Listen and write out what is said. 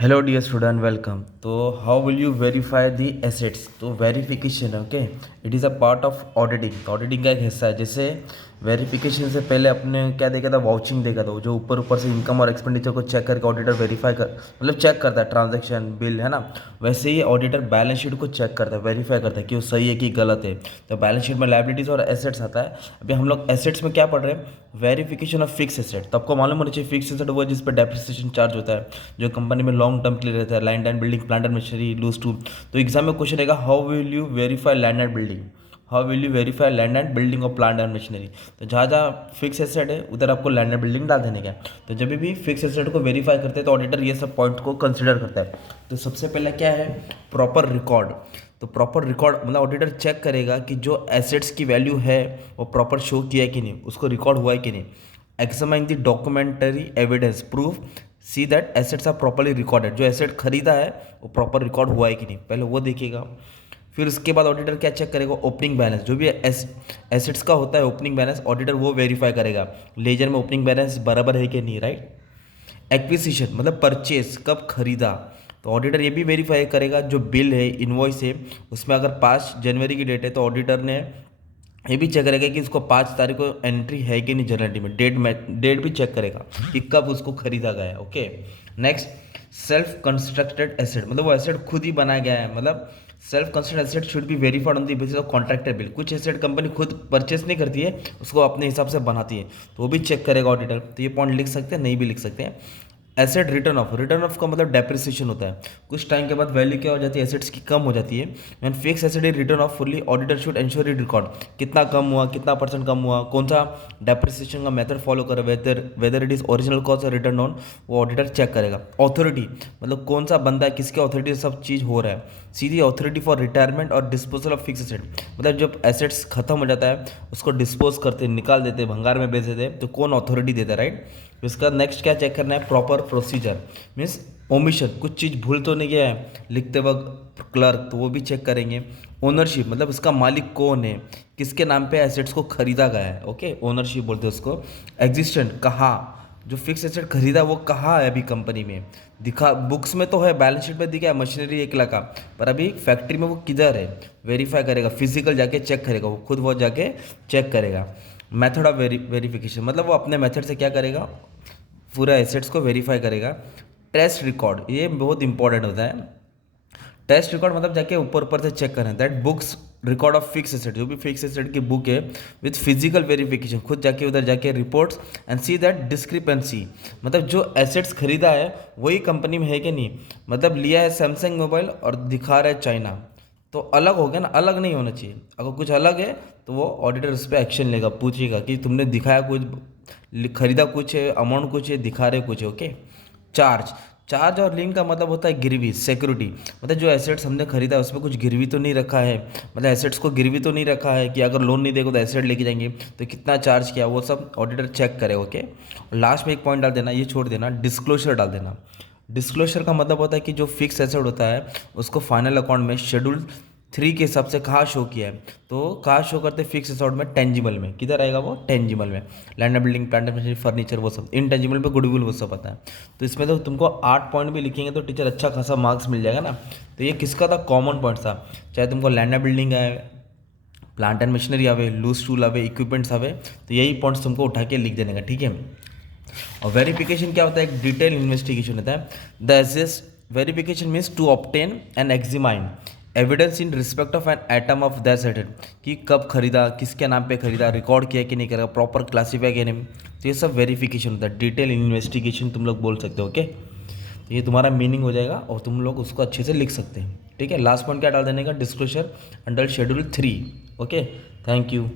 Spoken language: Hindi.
Hello dear student, welcome. तो how will you verify the assets? तो verification, okay, it is a part of auditing. Auditing का एक हिस्सा है। जैसे वेरिफिकेशन से पहले अपने क्या देखा था, वाउचिंग देखा था, जो ऊपर ऊपर से इनकम और एक्सपेंडिचर को चेक करके ऑडिटर वेरीफाई कर मतलब चेक करता है, ट्रांजैक्शन बिल है ना। वैसे ही ऑडिटर बैलेंस शीट को चेक करता है, वेरीफाई करता है कि वो सही है कि गलत है। तो बैलेंस शीट में लायबिलिटीज़ और एसेट्स आता है। अभी हम लोग एसेट्स में क्या पढ़ रहे हैं? Verification of fix asset. तो आपको मालूम होना चाहिए फिक्स एसेट वो जिस पर डेप्रिसिएशन चार्ज होता है, जो कंपनी में लॉन्ग टर्म के लिए रहता है। Land and building, plant and machinery, loose टू। तो एग्जाम में क्वेश्चन रहेगा, how will you verify land and building? How will you verify land and building और प्लांट एंड मशीनरी? तो जहाँ जहाँ फिक्स एसेट है उधर आपको लैंड एंड बिल्डिंग डाल देने का। तो जब भी फिक्स एसेट को वेरीफाई करते हैं तो ऑडिटर ये सब पॉइंट को कंसिडर करता है। तो सबसे पहले क्या है? Proper record. तो प्रॉपर रिकॉर्ड मतलब ऑडिटर चेक करेगा कि जो एसेट्स की वैल्यू है वो प्रॉपर शो किया है कि नहीं, उसको रिकॉर्ड हुआ है कि नहीं। Examine the documentary evidence, proof, see that assets are properly recorded. जो एसेट खरीदा है वो प्रॉपर रिकॉर्ड हुआ है कि नहीं, पहले वो देखेगा। फिर उसके बाद ऑडिटर क्या चेक करेगा? Opening balance. जो भी एसेट्स का होता है ओपनिंग बैलेंस, ऑडिटर वो वेरीफाई करेगा लेजर में ओपनिंग बैलेंस बराबर है कि नहीं, राइट। एक्विजिशन मतलब परचेज, कब खरीदा, तो ऑडिटर ये भी वेरीफाई करेगा। जो बिल है, इनवॉइस है, उसमें अगर 5 जनवरी की डेट है तो ऑडिटर ने ये भी चेक करेगा कि इसको 5 तारीख को एंट्री है कि नहीं जर्नल एंट्री में। डेट भी चेक करेगा कि कब उसको खरीदा गया है। Okay, next, self constructed asset मतलब वो एसेट खुद ही बनाया गया है। मतलब self constructed asset should be verified on the basis of contractor bill. कुछ एसेट कंपनी खुद परचेस नहीं करती है, उसको अपने हिसाब से बनाती है, तो वो भी चेक करेगा ऑडिटर। तो ये पॉइंट लिख सकते हैं, नहीं भी लिख सकते हैं। Asset return of, return of का मतलब डेप्रिसिएशन होता है। कुछ टाइम के बाद वैल्यू क्या हो जाती है, एसेट्स की कम हो जाती है। When fix asset is return off fully, auditor should ensure it record. कितना कम हुआ, कितना परसेंट कम हुआ, कौन सा डेप्रिसिएशन का मेथड फॉलो करे, whether it is original cost और रिटर्न ऑन, वो ऑडिटर चेक करेगा। ऑथोरिटी मतलब कौन सा बंदा है, किसके ऑथोरिटी से सब चीज़ हो रहा है। सीधी ऑथोरिटी फॉर रिटायरमेंट और डिस्पोजल ऑफ फिक्स एसेट मतलब जब एसेट्स खत्म हो जाता है उसको डिस्पोज करते, निकाल देते, भंगार में बेच देते, तो कौन अथॉरिटी देता है, राइट। इसका नेक्स्ट क्या चेक करना है? प्रॉपर प्रोसीजर मीन्स ओमिशन, कुछ चीज़ भूल तो नहीं गया है लिखते वक्त क्लर्क, तो वो भी चेक करेंगे। ओनरशिप मतलब इसका मालिक कौन है, किसके नाम पे एसेट्स को खरीदा गया है। ओके, ओनरशिप बोलते हैं उसको। एग्जिस्टेंट कहाँ, जो फिक्स एसेट खरीदा वो कहाँ है अभी कंपनी में, दिखा बुक्स में तो है, बैलेंस शीट में दिखा है मशीनरी 1 लाख का, पर अभी फैक्ट्री में वो किधर है, वेरीफाई करेगा। फिजिकल जाके चेक करेगा, वो खुद वो जाके चेक करेगा। मेथड ऑफ वेरिफिकेशन मतलब वो अपने मेथड से क्या करेगा, पूरा एसेट्स को वेरीफाई करेगा। टेस्ट रिकॉर्ड ये बहुत इंपॉर्टेंट होता है। टेस्ट रिकॉर्ड मतलब जाके ऊपर ऊपर से चेक करना, that books record of fix asset, जो भी फिक्स एसेट की बुक है विथ फिजिकल वेरिफिकेशन, खुद जाके उधर जाके reports and see that discrepancy मतलब जो एसेट्स खरीदा है वही कंपनी में है कि नहीं। मतलब लिया है सैमसंग मोबाइल और दिखा रहा है चाइना, तो अलग हो गया ना, अलग नहीं होना चाहिए। अगर कुछ अलग है तो वो ऑडिटर उस पर एक्शन लेगा, पूछेगा कि तुमने दिखाया कुछ, खरीदा कुछ है, अमाउंट कुछ है, दिखा रहे कुछ है। ओके, चार्ज, चार्ज और लिंक का मतलब होता है गिरवी, सिक्योरिटी मतलब जो एसेट्स हमने खरीदा है उसमें कुछ गिरवी तो नहीं रखा है, मतलब एसेट्स को गिरवी तो नहीं रखा है कि अगर लोन नहीं देगा तो एसेट लेके जाएंगे, तो कितना चार्ज किया वो सब ऑडिटर चेक करेगा। ओके, लास्ट में एक पॉइंट डाल देना, ये छोड़ देना, डिस्क्लोजर डाल देना। डिस्क्लोजर का मतलब होता है कि जो फिक्स एसेट होता है उसको फाइनल अकाउंट में शेड्यूल 3 के हिसाब से कहाँ शो किया है, तो कहाँ शो करते हैं फिक्स एसेट में, टेंजिबल में। किधर आएगा वो? टेंजिबल में। Land and building, plant and machinery, furniture, वो सब। इनटेंजिबल पे गुडविल वो सब आता है। तो इसमें तो तुमको 8 पॉइंट भी लिखेंगे तो टीचर अच्छा खासा मार्क्स मिल जाएगा ना। तो ये किसका था? कॉमन पॉइंट था। चाहे तुमको लैंड एंड बिल्डिंग आए, प्लांट एंड मशीनरी आवे, लूज टूल आवे, इक्विपमेंट्स आवे, तो यही पॉइंट्स तुमको उठा के लिख देने का, ठीक है। और वेरिफिकेशन क्या होता है? एक डिटेल इन्वेस्टिगेशन होता है। द एसेस verification means to obtain and examine evidence in respect of an item of that asset, कि कब खरीदा, किसके नाम पे खरीदा, रिकॉर्ड किया कि नहीं करा, प्रॉपर क्लासीफाई किया नहीं, तो ये सब वेरिफिकेशन होता है। डिटेल इन्वेस्टिगेशन तुम लोग बोल सकते हो। ओके, तो ये तुम्हारा मीनिंग हो जाएगा और तुम लोग उसको अच्छे से लिख सकते हैं, ठीक है। लास्ट पॉइंट क्या डाल देने का? Disclosure under schedule 3। Okay, thank you.